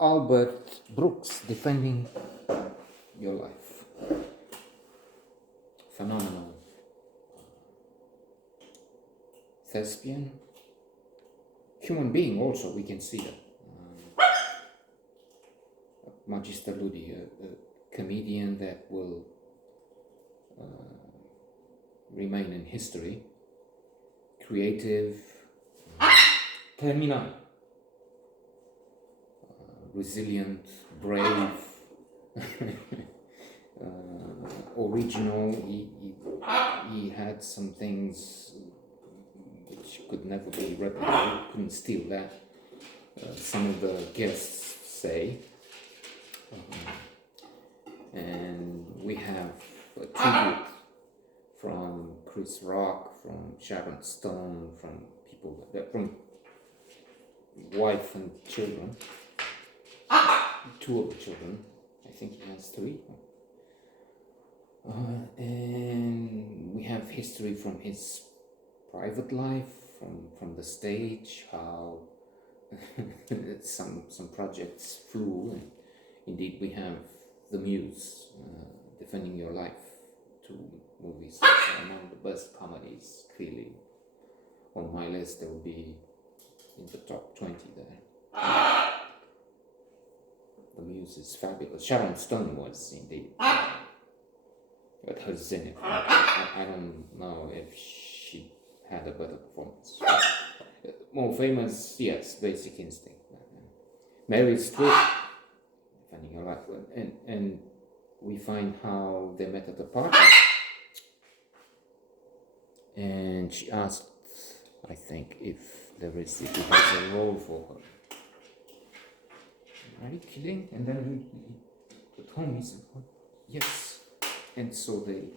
Albert Brooks, Defending Your Life. Phenomenal thespian. Human being also, we can see that. Magister Ludi, a comedian that will remain in history. Creative, terminal, resilient, brave, original. He had some things which could never be replicated, couldn't steal that. Some of the guests say. And we have a tribute from Chris Rock, from Sharon Stone, from people from wife and children. Two of the children, I think he has three. And we have history from his private life, from the stage, how some projects flew. And indeed, we have The Muse, Defending Your Life, two movies among the best comedies. Clearly, on my list, they will be in the top 20 there. The Muse is fabulous. Sharon Stone was indeed at her zenith. I don't know if she had a better performance. More famous, yes, Basic Instinct. Mary Streep, Defending Your Life, and we find how they met at the party. And she asked, I think, if he has a role for her. Are you kidding? And then he at home he said, oh, yes. And so they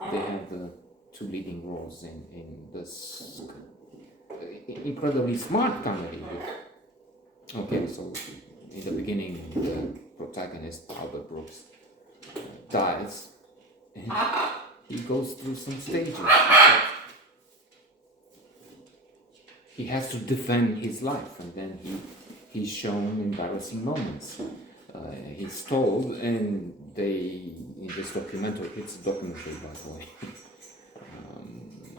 have the two leading roles in this incredibly smart comedy. Okay, so in the beginning, the protagonist, Albert Brooks, dies, and he goes through some stages. He has to defend his life, and then he's shown embarrassing moments. He's told, and in this documentary, it's a documentary, by the way,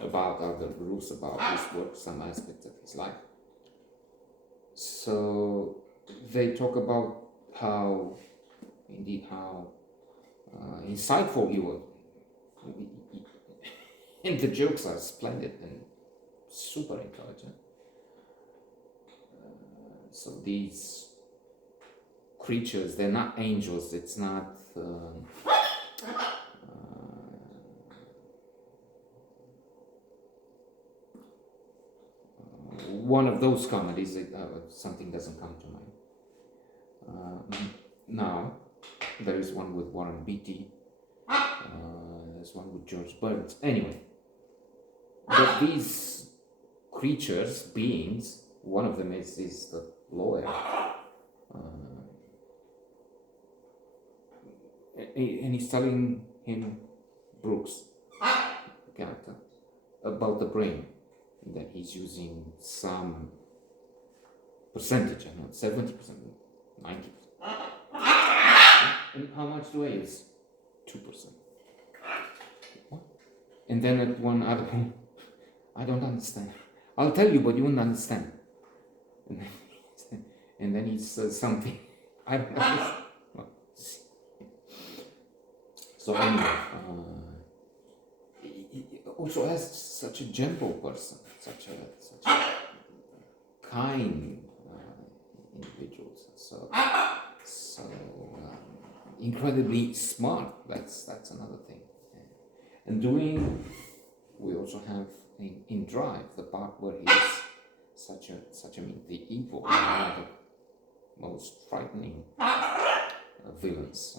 about Albert Brooks, about his work, some aspects of his life. So they talk about how insightful he was. And the jokes are splendid and super intelligent. So these creatures, they're not angels, it's not one of those comedies, something doesn't come to mind. Now, there is one with Warren Beatty, there's one with George Burns. Anyway, but these creatures, beings, one of them is the lawyer. And he's telling him, Brooks, the character, about the brain, that he's using some percentage, I know, 70%, 90%. And how much do I use? 2%. What? And then at one other point, I don't understand. I'll tell you, but you won't understand. And then he says something. I don't understand. So anyway, he also has such a gentle person, such a kind individual. So incredibly smart. That's another thing. And we also have in Drive the part where he's the evil, one of the most frightening villains.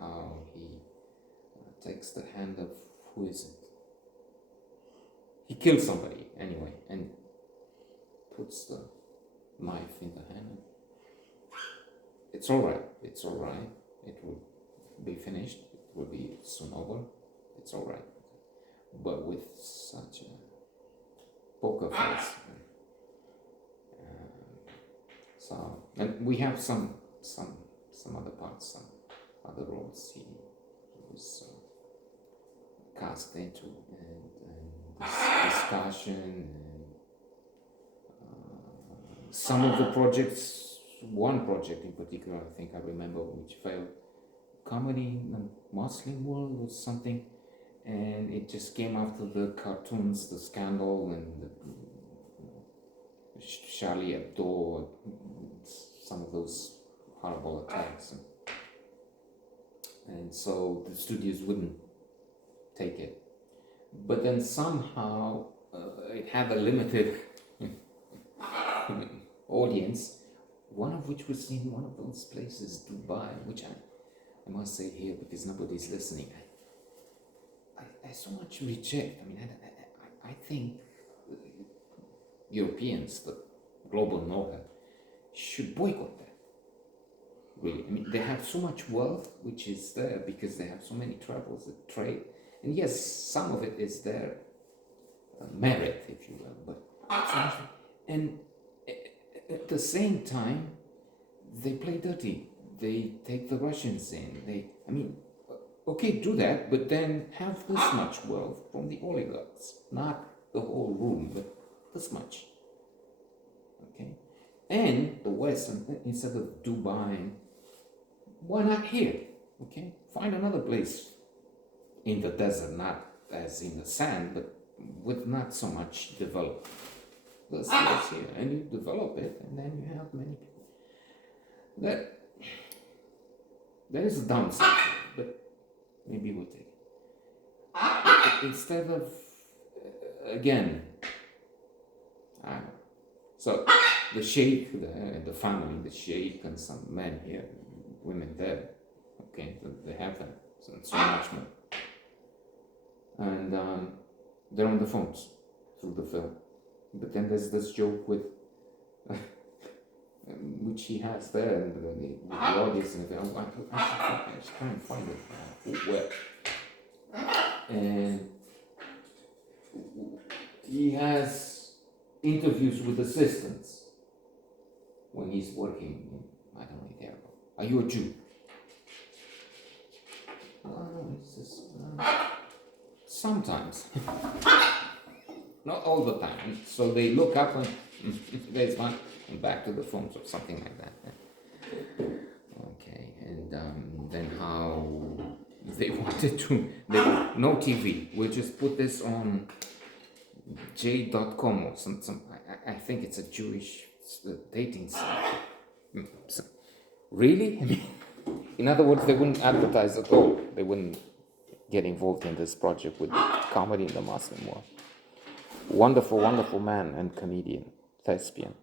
How he takes the hand of, who is it? He kills somebody anyway and puts the knife in the hand. It's all right. It will be finished. It will be soon over. It's all right. But with such a poker face, So, and we have some other parts, some other roles he was cast into, and this discussion, and some of the projects, one project in particular, I think I remember, which failed, comedy in the Muslim world was something, and it just came after the cartoons, the scandal, and the Charlie Hebdo, some of those horrible attacks, and so the studios wouldn't take it. But then somehow it had a limited audience, one of which was in one of those places, Dubai, which I must say here because nobody's listening. I so much reject. I mean, I think Europeans, the global north, should boycott that. Really, I mean, they have so much wealth which is there because they have so many travels, the trade, and yes, some of it is their merit, if you will, but and at the same time, they play dirty. They take the Russians in. Okay, do that, but then have this much wealth from the oligarchs, not the whole room, but this much. Okay, and the West, instead of Dubai, why not here? Okay, find another place in the desert, not as in the sand, but with not so much developed. Let's here, and you develop it, and then you have many people. That is a downside, but maybe we'll take it. Instead of, again, I don't know. So the sheikh, the family, the sheikh, and some men here, women there, okay, they have that, so much more. And they're on the phones through the film. But then there's this joke with, which he has there, and the audience, and I should try and find it where. And he has interviews with assistants when he's working in, I don't know, there. Are you a Jew? Oh, it's just, sometimes. Not all the time. So they look up and there's one, and back to the phones or something like that. Okay, and then how they wanted to, no TV, we'll just put this on J.com or some I think it's a Jewish dating site. So, really? I mean, in other words, they wouldn't advertise at all. They wouldn't get involved in this project with comedy in the Muslim world. Wonderful, wonderful man and comedian, thespian.